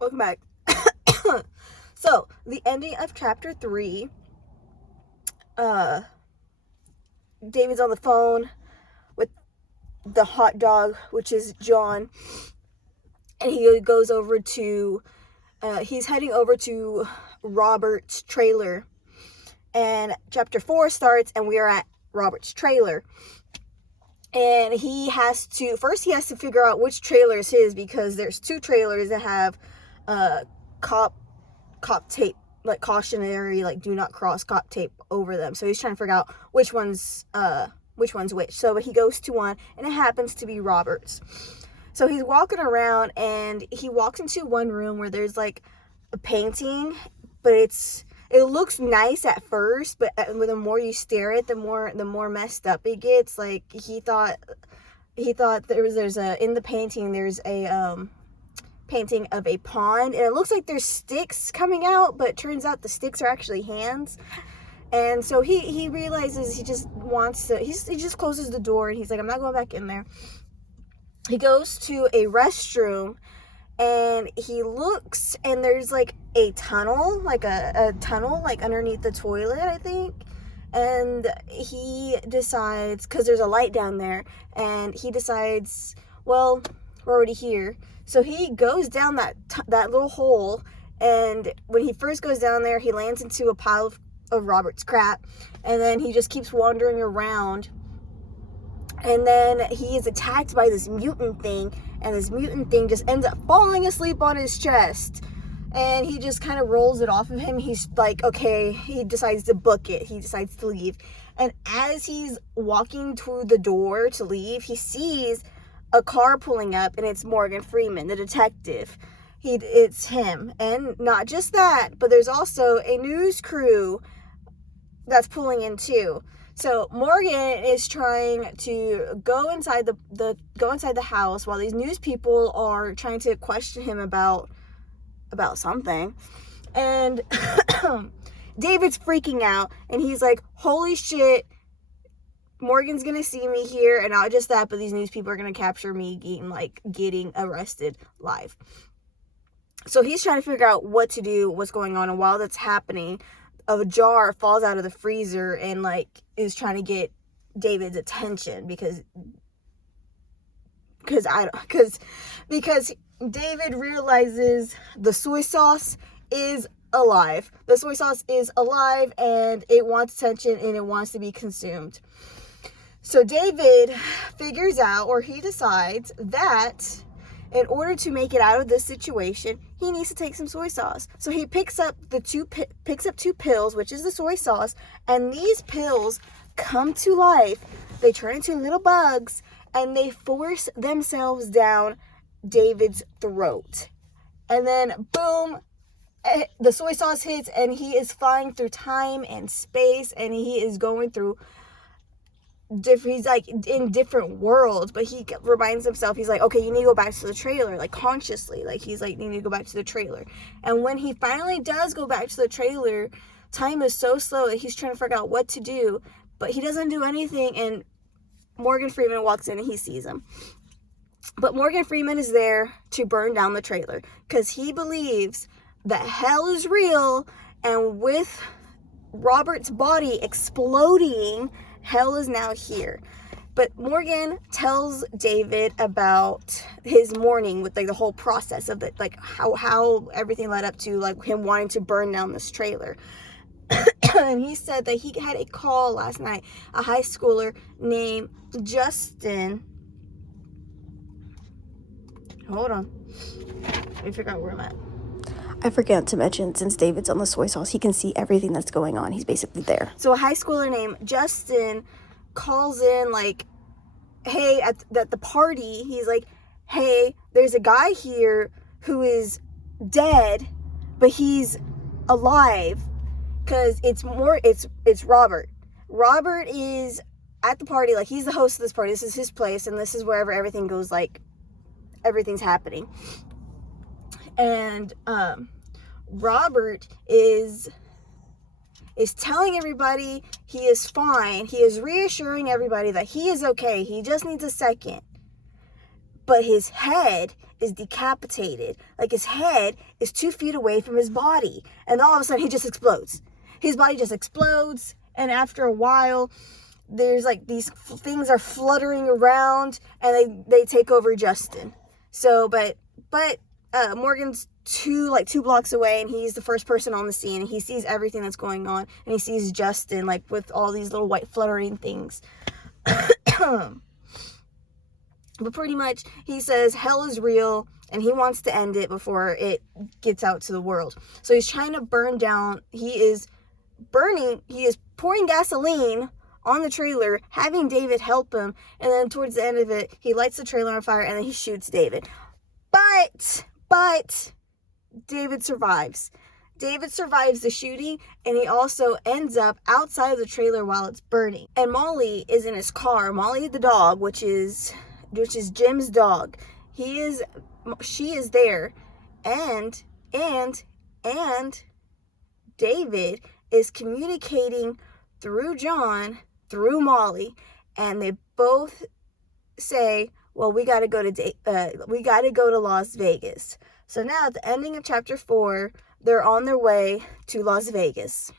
Welcome back. So, the ending of chapter 3, uh, David's on the phone with the hot dog, which is John, and he goes over to, he's heading over to Robert's trailer. And chapter 4 starts, and we are at Robert's trailer. And he has to figure out which trailer is his, because there's 2 trailers that have cop tape, like cautionary, like do not cross cop tape over them. So he's trying to figure out which one's which. So he goes to one, and it happens to be Robert's. So he's walking around, and he walks into one room where there's like a painting, but it looks nice at first, but the more you stare at it, the more messed up it gets. Like he thought there's a, in the painting there's a painting of a pond, and it looks like there's sticks coming out, but it turns out the sticks are actually hands. And so he realizes he just wants to, he just closes the door, and he's like, I'm not going back in there. He goes to a restroom, and he looks, and there's like a tunnel, like a tunnel like underneath the toilet, I think. And he decides, because there's a light down there, and he decides, well, we're already here. So he goes down that little hole, and when he first goes down there, he lands into a pile of Robert's crap, and then he just keeps wandering around. And then he is attacked by this mutant thing, and this mutant thing just ends up falling asleep on his chest. And he just kind of rolls it off of him. He's like, okay, he decides to book it. He decides to leave. And as he's walking through the door to leave, he sees a car pulling up, and it's Morgan Freeman, the detective. It's him. And not just that, but there's also a news crew that's pulling in too. So Morgan is trying to go inside the house while these news people are trying to question him about something. And David's freaking out, and he's like, holy shit, Morgan's gonna see me here, and not just that, but these news people are gonna capture me getting arrested live. So he's trying to figure out what to do, what's going on, and while that's happening, a jar falls out of the freezer and is trying to get David's attention because David realizes the soy sauce is alive. The soy sauce is alive, and it wants attention, and it wants to be consumed. So David figures out, or he decides that in order to make it out of this situation, he needs to take some soy sauce. So he picks up 2 pills, which is the soy sauce, and these pills come to life. They turn into little bugs, and they force themselves down David's throat. And then boom, the soy sauce hits, and he is flying through time and space, and he is going through he's like in different worlds, but he reminds himself, he's like, okay, you need to go back to the trailer, like consciously, like he's like, you need to go back to the trailer. And when he finally does go back to the trailer, time is so slow that he's trying to figure out what to do, but he doesn't do anything, and Morgan Freeman walks in, and he sees him. But Morgan Freeman is there to burn down the trailer, because he believes that hell is real, and with Robert's body exploding, hell is now here. But Morgan tells David about his morning with the whole process of how everything led up to him wanting to burn down this trailer. And he said that he had a call last night, a high schooler named Justin. Hold on, let me figure out where I'm at. I forgot to mention, since David's on the soy sauce, he can see everything that's going on. He's basically there. So a high schooler named Justin calls in, hey, at the party, he's like, hey, there's a guy here who is dead, but he's alive, because it's Robert. Robert is at the party, he's the host of this party. This is his place, and this is wherever everything goes, everything's happening. And Robert is telling everybody he is fine. He is reassuring everybody that he is okay. He just needs a second. but his head is decapitated. Like his head is 2 feet away from his body. And all of a sudden he just explodes. His body just explodes. And after a while, there's like these things are fluttering around and they take over Justin. So, but Morgan's two blocks away, and he's the first person on the scene, and he sees everything that's going on, and he sees Justin like with all these little white fluttering things. But pretty much he says hell is real and he wants to end it before it gets out to the world. So he's trying to burn down, he is pouring gasoline on the trailer, having David help him, and then towards the end of it, he lights the trailer on fire and then he shoots David. But David survives. David survives the shooting, and he also ends up outside of the trailer while it's burning. And Molly is in his car. Molly the dog, which is Jim's dog. She is there, and David is communicating through John, through Molly, and they both say, well, we got to go to Las Vegas. So now at the ending of chapter 4, they're on their way to Las Vegas.